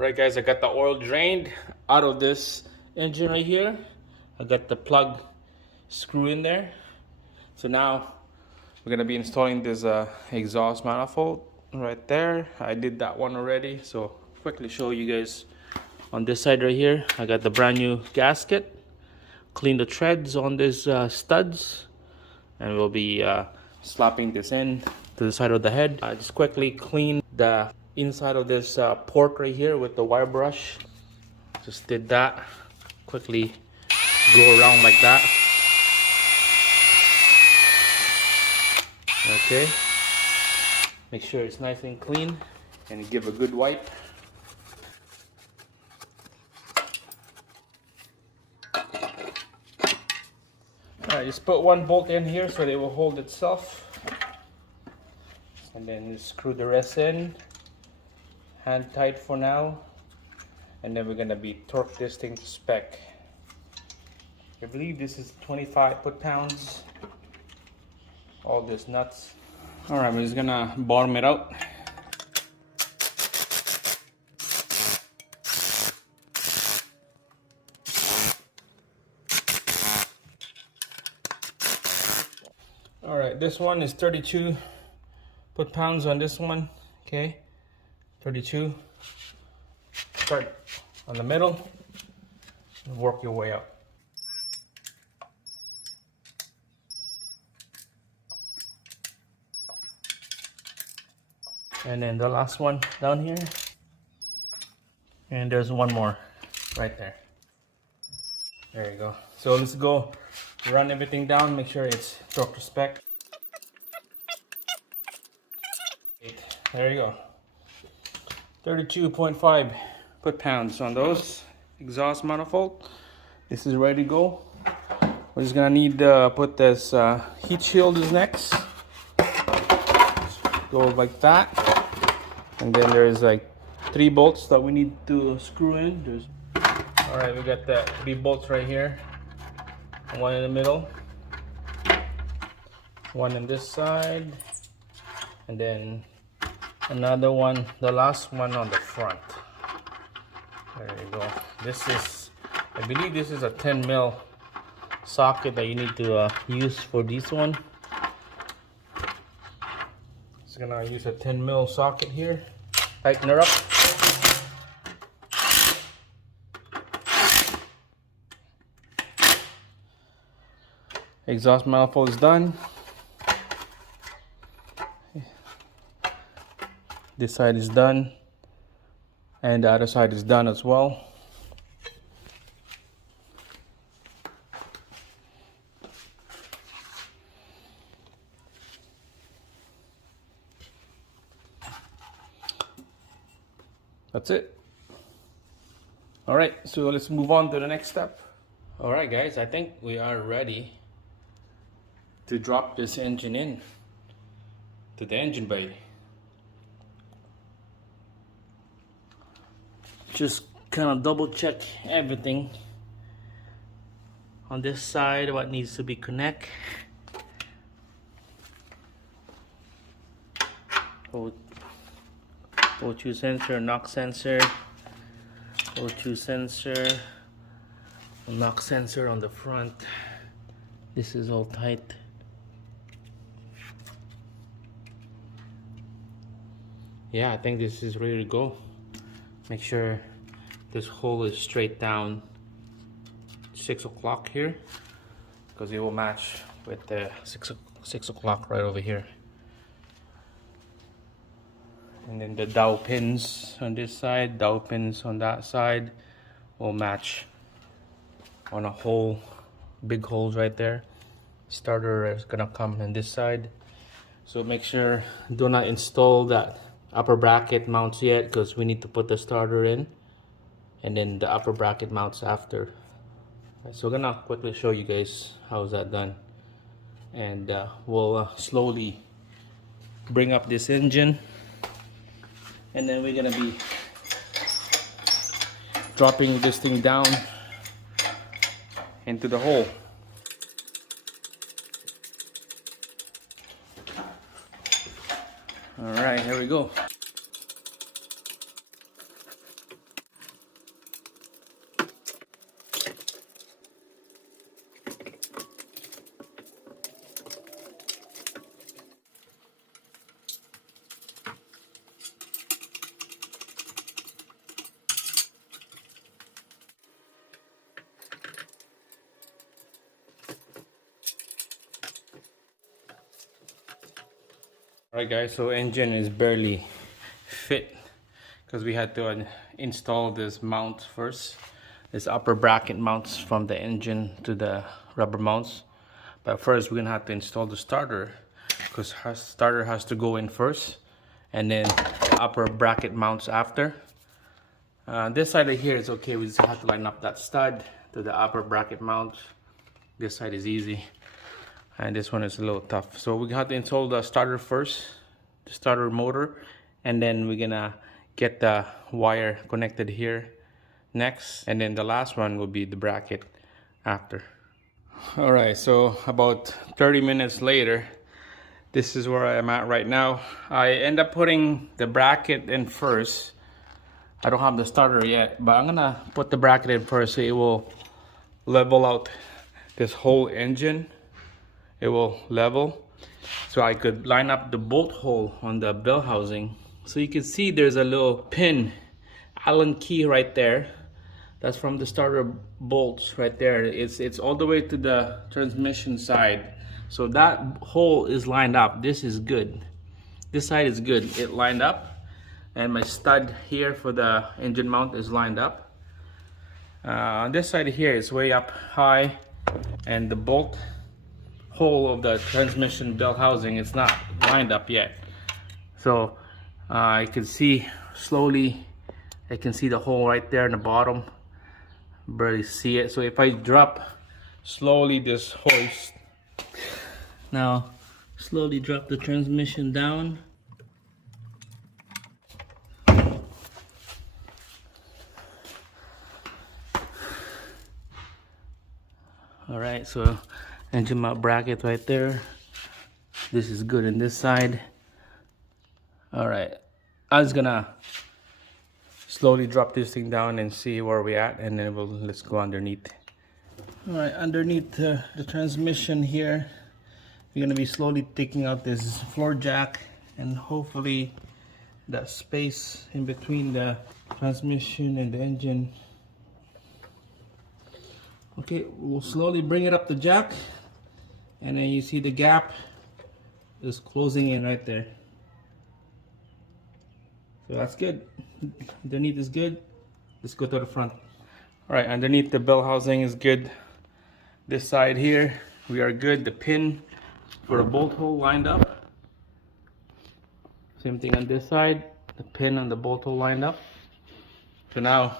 Alright guys, I got the oil drained out of this engine right here. I got the plug screw in there. So now we're gonna be installing this exhaust manifold right there. I did that one already, so quickly show you guys. On this side right here, I got the brand new gasket. Clean the treads on these studs, and we'll be slapping this in to the side of the head. I just quickly clean the inside of this port right here with the wire brush. Just did that. Quickly go around like that. Okay. Make sure it's nice and clean and give a good wipe. Alright, just put one bolt in here so they will hold itself. And then just screw the rest in. Hand tight for now. And then we're gonna be torque this thing to spec. I believe this is 25 foot-pounds. All these nuts. Alright, we're just gonna bottom it out. Alright, this one is 32 foot-pounds on this one. Okay, 32. Start on the middle and work your way up. And then the last one down here. And there's one more right there. There you go. So let's go run everything down, make sure it's torque to spec. There you go. 32.5 foot-pounds on those exhaust manifold. This is ready to go. We're just gonna need to put this heat shield is next. Go like that. And then there's like 3 bolts that we need to screw in. Alright, we got the 3 bolts right here. One in the middle. One on this side. And then another one, the last one on the front. There you go. This is, I believe this is a 10 mil socket that you need to use for this one. Just gonna use a 10 mil socket here. Tighten her up. Exhaust manifold is done. This side is done, and the other side is done as well. That's it. All right, so let's move on to the next step. All right, guys, I think we are ready to drop this engine in to the engine bay. Just kind of double check everything on this side, what needs to be connect. O2 sensor, NOx sensor, O2 sensor, NOx sensor on the front. This is all tight. Yeah, I think this is ready to go. Make sure this hole is straight down 6 o'clock here, because it will match with the 6 o'clock right over here. And then the dowel pins on this side, dowel pins on that side will match on a hole, big holes right there. Starter is gonna come on this side. So make sure do not install that upper bracket mounts yet, because we need to put the starter in and then the upper bracket mounts after. So we're gonna quickly show you guys how's that done, and we'll slowly bring up this engine, and then we're gonna be dropping this thing down into the hole. All right, here we go. Alright guys, so engine is barely fit because we had to install this mount first. This upper bracket mounts from the engine to the rubber mounts. But first we're gonna have to install the starter because our starter has to go in first and then the upper bracket mounts after. This side of here is okay, we just have to line up that stud to the upper bracket mount. This side is easy. And this one is a little tough. So we have to install the starter first, the starter motor, and then we're gonna get the wire connected here next, and then the last one will be the bracket after. All right, so about 30 minutes later, this is where I am at right now. I end up putting the bracket in first. I don't have the starter yet, but I'm gonna put the bracket in first so it will level out this whole engine. It will level so I could line up the bolt hole on the bell housing. So you can see there's a little pin, Allen key right there. That's from the starter bolts right there. It's all the way to the transmission side. So that hole is lined up. This is good. This side is good. It lined up. And my stud here for the engine mount is lined up. On this side here is way up high, and the bolt hole of the transmission bell housing is not lined up yet. So I can see slowly, I can see the hole right there in the bottom. Barely see it. So if I drop slowly this hoist, now slowly drop the transmission down. All right, so engine mount bracket right there. This is good in this side. All right, I was gonna slowly drop this thing down and see where we at, and then let's go underneath. All right, underneath the transmission here, we're gonna be slowly taking out this floor jack, and hopefully that space in between the transmission and the engine. Okay, we'll slowly bring it up the jack, and then you see the gap is closing in right there. So that's good. Underneath is good. Let's go to the front. All right, underneath the bell housing is good. This side here, we are good. The pin for the bolt hole lined up. Same thing on this side. The pin on the bolt hole lined up. So now,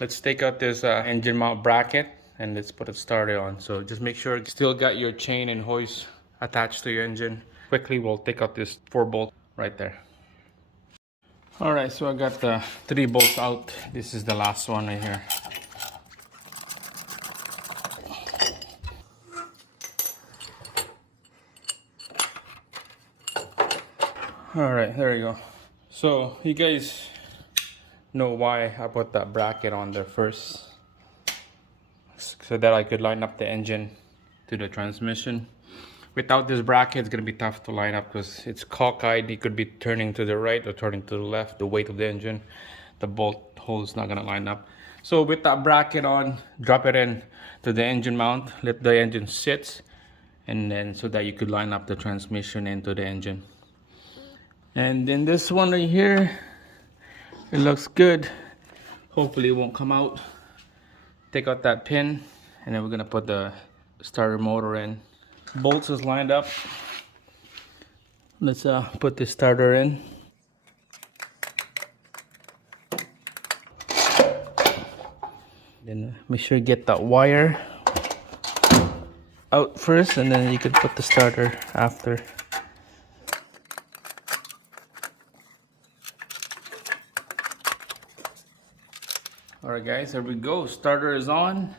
let's take out this engine mount bracket and let's put it started on. So just make sure you still got your chain and hoist attached to your engine. Quickly, we'll take out this 4 bolt right there. All right, so I got the 3 bolts out. This is the last one right here. All right, there we go. So you guys know why I put that bracket on there first, so that I could line up the engine to the transmission. Without this bracket, it's gonna be tough to line up because it's cockeyed. It could be turning to the right or turning to the left, the weight of the engine. The bolt hole is not gonna line up. So with that bracket on, drop it in to the engine mount, let the engine sit, and then so that you could line up the transmission into the engine. And then this one right here, it looks good. Hopefully it won't come out. Take out that pin, and then we're gonna put the starter motor in. Bolts is lined up. Let's put the starter in. Then make sure you get that wire out first, and then you can put the starter after. Alright guys, here we go. Starter is on.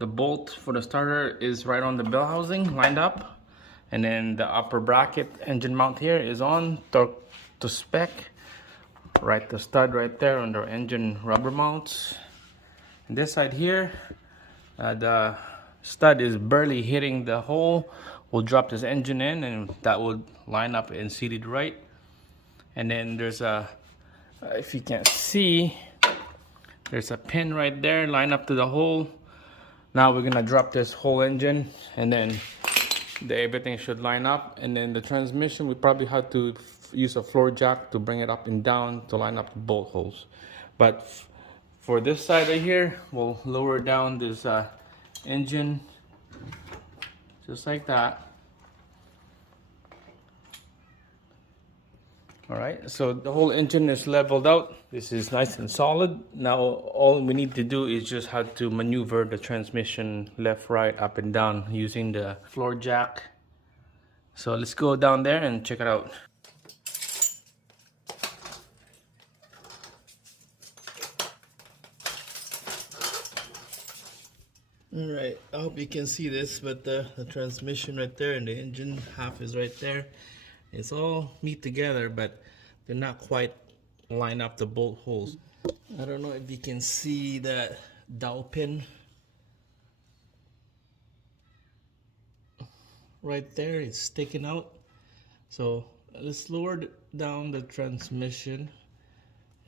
The bolt for the starter is right on the bell housing, lined up. And then the upper bracket engine mount here is on, torque to spec. Right, the stud right there on the engine rubber mounts. And this side here, the stud is barely hitting the hole. We'll drop this engine in, and that will line up and seated right. And then there's a, if you can't see, there's a pin right there, line up to the hole. Now we're gonna drop this whole engine, and then everything should line up. And then the transmission, we probably have to use a floor jack to bring it up and down to line up the bolt holes. But for this side right here, we'll lower down this engine just like that. All right, so the whole engine is leveled out. This is nice and solid. Now all we need to do is just how to maneuver the transmission left, right, up and down using the floor jack. So let's go down there and check it out. All right, I hope you can see this, but the transmission right there and the engine half is right there. It's all meet together, but they're not quite line up the bolt holes. I don't know if you can see that dowel pin right there. It's sticking out. So let's lower down the transmission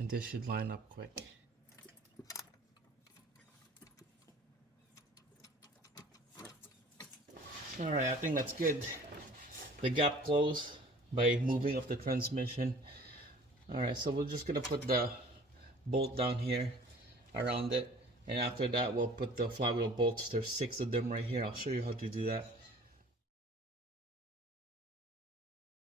and this should line up quick. All right, I think that's good. The gap closed by moving of the transmission. All right, so we're just gonna put the bolt down here around it, and after that we'll put the flywheel bolts. There's 6 of them right here. I'll show you how to do that.